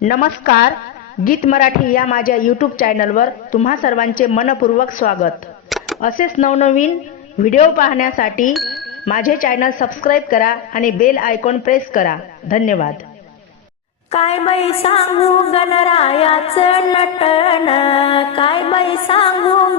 नमस्कार गीत मराठी या माझ्या यूट्यूब चॅनलवर तुम्हा सर्वांचे मनपूर्वक स्वागत. असेच नवनवीन व्हिडिओ पाहण्यासाठी माझे चॅनल सबस्क्राईब करा आणि बेल आयकॉन प्रेस करा. धन्यवाद. काय बाई सांगू गणरायाचं नटन? काय बाई सांगू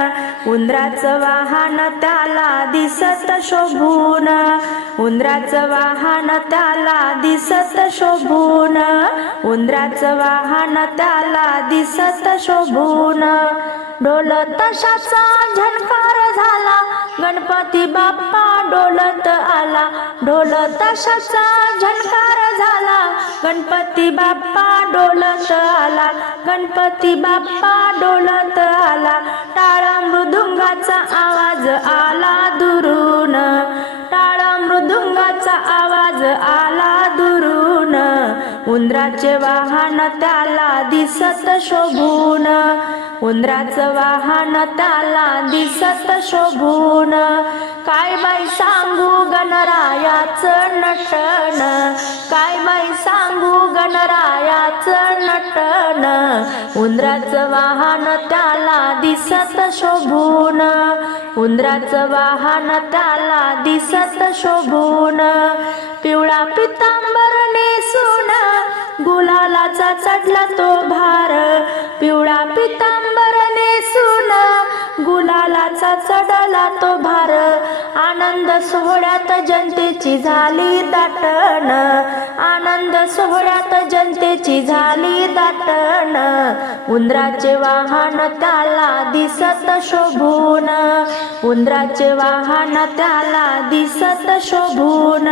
उंदराचं वाहन त्याला दिसत शोभून. उंदराचं वाहन त्याला दिसत शोभून. उंदराचं वाहन त्याला दिसत शोभून. डोल तशाचा झनकार झाला. गणपती बाप्पा डोलत आला. ढोल तशाचा झणकार झाला. गणपती बाप्पा डोलत आला. गणपती बाप्पा डोलत आला. टाळा मृदुंगाचा आवाज आला दुरून. टाळा मृदुंगाचा आवाज आला दुरून. उंदराचे वाहन त्याला दिसत शोभून. उंदराचं वाहन त्याला दिसत शोभून. काय बाई सांगू गणरायाचं नटन काय बाई सांगू गणरायाच नटन उंदराचं वाहन त्याला दिसत शोभून. उंदराचं वाहन त्याला दिसत शोभून. पिवळा पितांबर नेसून गुलालाचा चढला तो भार. गुलालाचा चढला तो भार आनंद सोहळ्यात जनतेची झाली दाटण. आनंद सोहळ्यात जनतेची झाली दाटण. उंदराचे वाहन त्याला दिसत शोभून. उंदराचे वाहन त्याला दिसत शोभून.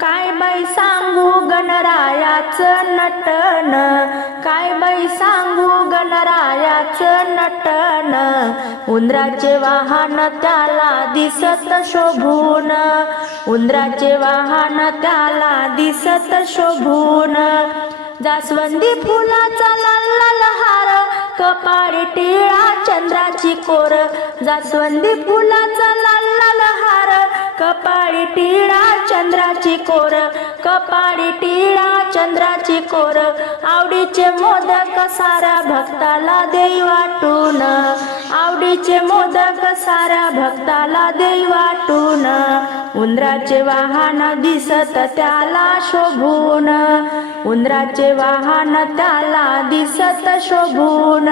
काय बाई सांगू गणरायाचं नटन काय सांगू गणरायाचं नटन. उंदराचे वाहन त्याला दिसत शोभून. उंदराचे वाहन त्याला दिसत शोभून. जास्वंदी फुलाचा लाल लाल हार कपाळी टिळा चंद्राची कोर. जास्वंदी फुलाचा लाल लाल हार कपाळी टिळा कोर कपाळी टिळा चंद्राची कोर. आवडीचे मोदक साऱ्या भक्ताला देई वाटून. आवडीचे मोदक साऱ्या भक्ताला देई वाटून. उंदराचे वाहन दिसत त्याला शोभून. उंदराचे वाहन त्याला दिसत शोभून.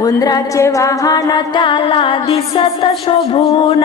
उंदराचे वाहन त्याला दिसत शोभून.